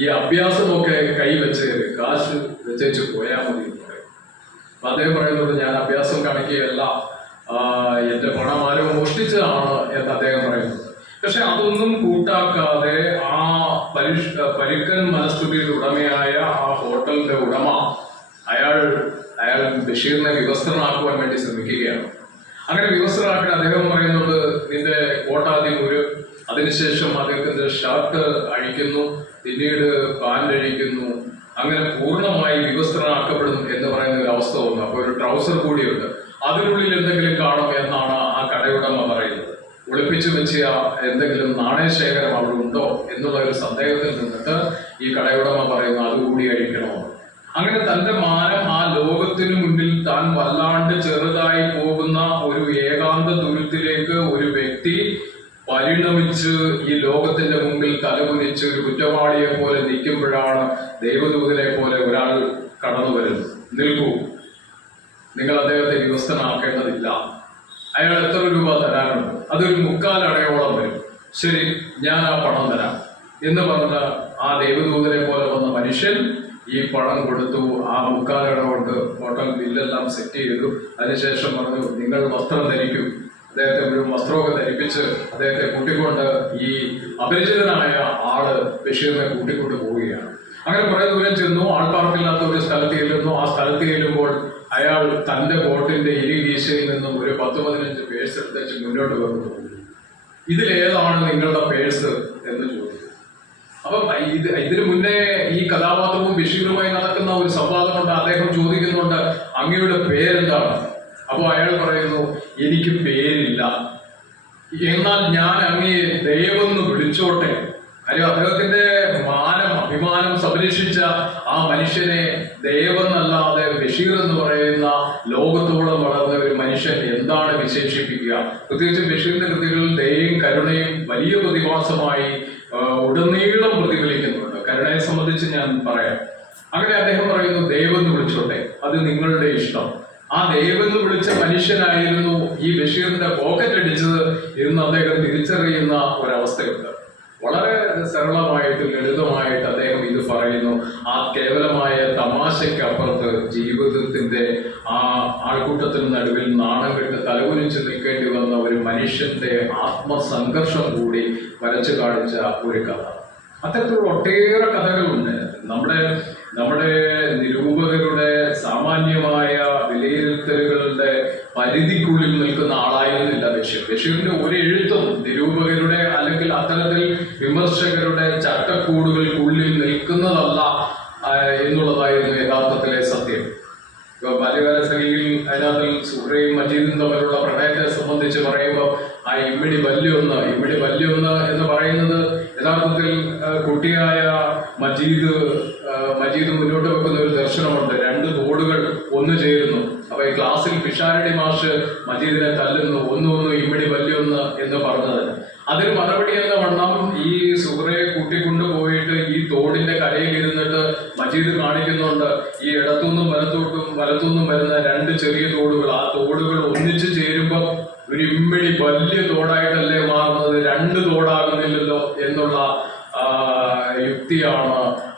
ഈ അഭ്യാസമൊക്കെ കൈവച്ച് കാശ് വെച്ചേച്ച് പോയാൽ മതി എന്ന് പറയും. അപ്പൊ അദ്ദേഹം പറയുന്നത് ഞാൻ അഭ്യാസം കാണിക്കുകയല്ല. ആ, എന്റെ പണം ആരോ മോഷ്ടിച്ചതാണ് എന്ന് അദ്ദേഹം പറയുന്നത് പക്ഷെ അതൊന്നും കൂട്ടാക്കാതെ ആ പരിഷ് പരുക്കൻ മനസ്തുതിയുടെ ഉടമയായ ആ ഹോട്ടലിന്റെ ഉടമ അയാൾ അയാൾ ബഷീറിനെ വിവസ്ത്രനാക്കുവാൻ വേണ്ടി ശ്രമിക്കുകയാണ്. അങ്ങനെ വിവസ്ത്രനാക്കാൻ അദ്ദേഹം പറയുന്നുണ്ട് നിന്റെ കോട്ടാതി ഒരു. അതിനുശേഷം അദ്ദേഹത്തിന്റെ ഷർട്ട് അഴിക്കുന്നു പിന്നീട് പാന്റ് അഴിക്കുന്നു. അങ്ങനെ പൂർണമായി വിവസ്ത്രനാക്കപ്പെടും എന്ന് പറയുന്ന ഒരു അവസ്ഥ വന്നു. അപ്പോൾ ഒരു ട്രൗസർ കൂടിയുണ്ട്. അതിനുള്ളിൽ എന്തെങ്കിലും കാണും എന്നാണ് ആ കടയുടമ പറയുന്നത്. ഒളിപ്പിച്ചു വെച്ച എന്തെങ്കിലും നാണയശേഖരം അവിടെ ഉണ്ടോ എന്നുള്ള ഒരു സന്ദേഹത്തിൽ നിന്നിട്ട് ഈ കടയുടമ പറയുന്നു അതുകൂടി അഴിക്കണോ? അങ്ങനെ തന്റെ മാനം ആ ലോകത്തിനു മുന്നിൽ താൻ വല്ലാണ്ട് ഒരു ഏകാന്ത ദുരിതത്തിലേക്ക് ഒരു വ്യക്തി പരിണമിച്ച് ഈ ലോകത്തിന്റെ മുമ്പിൽ തലകുനിച്ച് ഒരു കുറ്റവാളിയെ പോലെ നിൽക്കുമ്പോഴാണ് ദൈവദൂതനെ പോലെ ഒരാൾ കടന്നു വരുന്നത്. നിൽക്കൂ. നിങ്ങൾ അദ്ദേഹത്തെ വിവസ്തനാക്കേണ്ടതില്ല അയാൾ എത്ര രൂപ തരാനുണ്ട്? അതൊരു മുക്കാൽ അടയോളം വരും. ശരി ഞാൻ ആ പണം തരാം. എന്ന് പറഞ്ഞ ആ ദൈവദൂതനെ പോലെ വന്ന മനുഷ്യൻ ഈ പണം കൊടുത്തു ആ മുക്കാലട കൊണ്ട് ഹോട്ടൽ ബില്ലെല്ലാം സെറ്റ് ചെയ്തു. അതിനുശേഷം പറഞ്ഞു നിങ്ങൾ വസ്ത്രം ധരിക്കൂ. അദ്ദേഹത്തെ മുഴുവൻ വസ്ത്രമൊക്കെ ധരിപ്പിച്ച് അദ്ദേഹത്തെ കൂട്ടിക്കൊണ്ട് ഈ അപരിചിതനായ ആൾ ബഷീറിനെ കൂട്ടിക്കൊണ്ട് പോവുകയാണ്. അങ്ങനെ കുറെ ദൂരം ചെന്നു ആൾപ്പാർക്കില്ലാത്ത ഒരു സ്ഥലത്ത് ചെല്ലുന്നു. ആ സ്ഥലത്ത് ചെല്ലുമ്പോൾ അയാൾ തന്റെ ബോട്ടിന്റെ ഇരുകീശയിൽ നിന്നും ഒരു പത്ത് പതിനഞ്ച് പേഴ്സ് എടുത്തേച്ച് മുന്നോട്ട് വന്നു ഇതിലേതാണ് നിങ്ങളുടെ പേഴ്സ്? എന്ന് ചോദിച്ചു. അപ്പം ഇത് ഇതിനു മുന്നേ ഈ നടക്കുന്ന ഒരു സംവാദം കൊണ്ട് അദ്ദേഹം ചോദിക്കുന്നുണ്ട് അങ്ങയുടെ പേരെന്താണ്? അപ്പോൾ അയാൾ പറയുന്നു എനിക്ക് പേരില്ല. എന്നാൽ ഞാൻ അങ്ങയെ ദയവെന്ന് വിളിച്ചോട്ടെ. കാര്യം അദ്ദേഹത്തിന്റെ മാനം അഭിമാനം സംരക്ഷിച്ച ആ മനുഷ്യനെ ദയവെന്നല്ലാതെ ബഷീർ എന്ന് പറയുന്ന ലോകത്തോളം വളർന്ന ഒരു മനുഷ്യൻ എന്താണ് വിശേഷിപ്പിക്കുക? പ്രത്യേകിച്ച് ബഷീറിന്റെ കൃതികളിൽ ദയയും കരുണയും വലിയ പ്രതിഭാസമായി ഉടനീളം കരുണയെ സംബന്ധിച്ച് ഞാൻ പറയാം. അങ്ങനെ അദ്ദേഹം പറയുന്നു ദൈവം എന്ന് വിളിച്ചോട്ടെ അത് നിങ്ങളുടെ ഇഷ്ടം. ആ ദൈവം എന്ന് വിളിച്ച മനുഷ്യനായിരുന്നു ഈ ബഷീറിന്റെ പോക്കറ്റ് അടിച്ചത് എന്ന് അദ്ദേഹം തിരിച്ചറിയുന്ന ഒരവസ്ഥയുണ്ട്. വളരെ സരളമായിട്ട് ലളിതമായിട്ട് അദ്ദേഹം ഇത് പറയുന്നു. ആ കേവലമായ തമാശയ്ക്ക് അപ്പുറത്ത് ജീവിതത്തിന്റെ ആ ആൾക്കൂട്ടത്തിന് നടുവിൽ നാണം കെട്ട് തലകുനിച്ച് നിൽക്കേണ്ടി വന്ന ഒരു മനുഷ്യന്റെ ആത്മസംഘർഷം കൂടി വരച്ചു കാണിച്ച ഒരു കഥ. അത്തരത്തിലുള്ള ഒട്ടേറെ കഥകളുണ്ട്. നമ്മുടെ നമ്മുടെ നിരൂപകരുടെ സാമാന്യമായ വിലയിരുത്തലുകളുടെ പരിധിക്കുള്ളിൽ നിൽക്കുന്ന ആളായിരുന്നില്ല ബഷീർ. ബഷീറിന്റെ ഒരു എഴുത്തും നിരൂപകരുടെ അല്ലെങ്കിൽ അത്തരത്തിൽ വിമർശകരുടെ ചട്ടക്കൂടുകൾക്കുള്ളിൽ നിൽക്കുന്നതല്ല എന്നുള്ളതായിരുന്നു യഥാർത്ഥത്തിലെ സത്യം. ഇപ്പൊ ബാല്യകാല സഖിയിൽ അതിനകത്തിൽ സുഹ്രയും മജീദും തമ്മിലുള്ള പ്രണയത്തെ സംബന്ധിച്ച് പറയുമ്പോൾ ആ ഇമ്മിടി വല്യൊന്ന് ഇമ്മിടി വല്യൊന്ന് എന്ന് പറയുന്നത് യഥാർത്ഥത്തിൽ കുട്ടിയായ മജീദ് മജീദ് മുന്നോട്ട് വെക്കുന്ന ഒരു ദർശനമുണ്ട്. രണ്ട് തോടുകൾ ഒന്നു ചേരുന്നു. അപ്പൊ ഈ ക്ലാസ്സിൽ പിഷാരടി മാഷ് മജീദിനെ തല്ലുന്നു. ഒന്ന് ഒന്ന് ഇമ്മിടി വല്യൊന്ന് എന്ന് പറഞ്ഞത്. അതിന് മറുപടി എന്ന വണ്ണം? ഈ സുഹറയെ കൂട്ടിക്കൊണ്ടു പോയിട്ട് ഈ തോടിന്റെ കരയിൽ ഇരുന്നിട്ട് മജീദ് കാണിക്കുന്നുണ്ട്. ഈ ഇടത്തുനിന്നും വലത്തോട്ടും വലത്തുനിന്നും വരുന്ന രണ്ട് ചെറിയ തോടുകൾ. ആ തോടുകൾ ഒന്നിച്ചു ചേരുമ്പോൾ ഒരു ഇമ്മിടി വലിയ തോടായിട്ടല്ലേ മാറുന്നത് രണ്ട് തോടാകുന്നില്ലല്ലോ എന്നുള്ള ആ,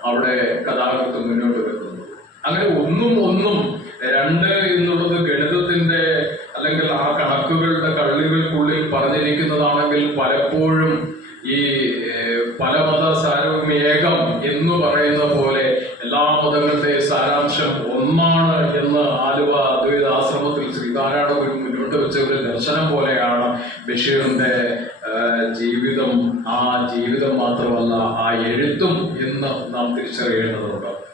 അവിടെ കഥാകൃത്ത് മുന്നോട്ട് വെക്കുന്നത് അങ്ങനെ ഒന്നും ഒന്നും രണ്ട് എന്നുള്ളത് ഗണിതത്തിന്റെ അല്ലെങ്കിൽ ആ കണക്കുകളുടെ കള്ളികൾക്കുള്ളിൽ പറഞ്ഞിരിക്കുന്നതാണെങ്കിൽ പലപ്പോഴും ഈ പല മത സാരവും ഏകം എന്ന് പറയുന്ന പോലെ എല്ലാ മതങ്ങളുടെ സാരാംശം ഒന്നാണ് എന്ന് ആലുവ അദ്വൈത ആശ്രമത്തിൽ ശ്രീനാരായണഗുരു മുന്നോട്ട് വെച്ച ഒരു ദർശനം പോലെയാണ് ബഷീറിന്റെ ജീവിതം ആ ജീവിതം മാത്രമല്ല ആ എഴുത്തും എന്ന് നാം തിരിച്ചറിയേണ്ടതുണ്ട്.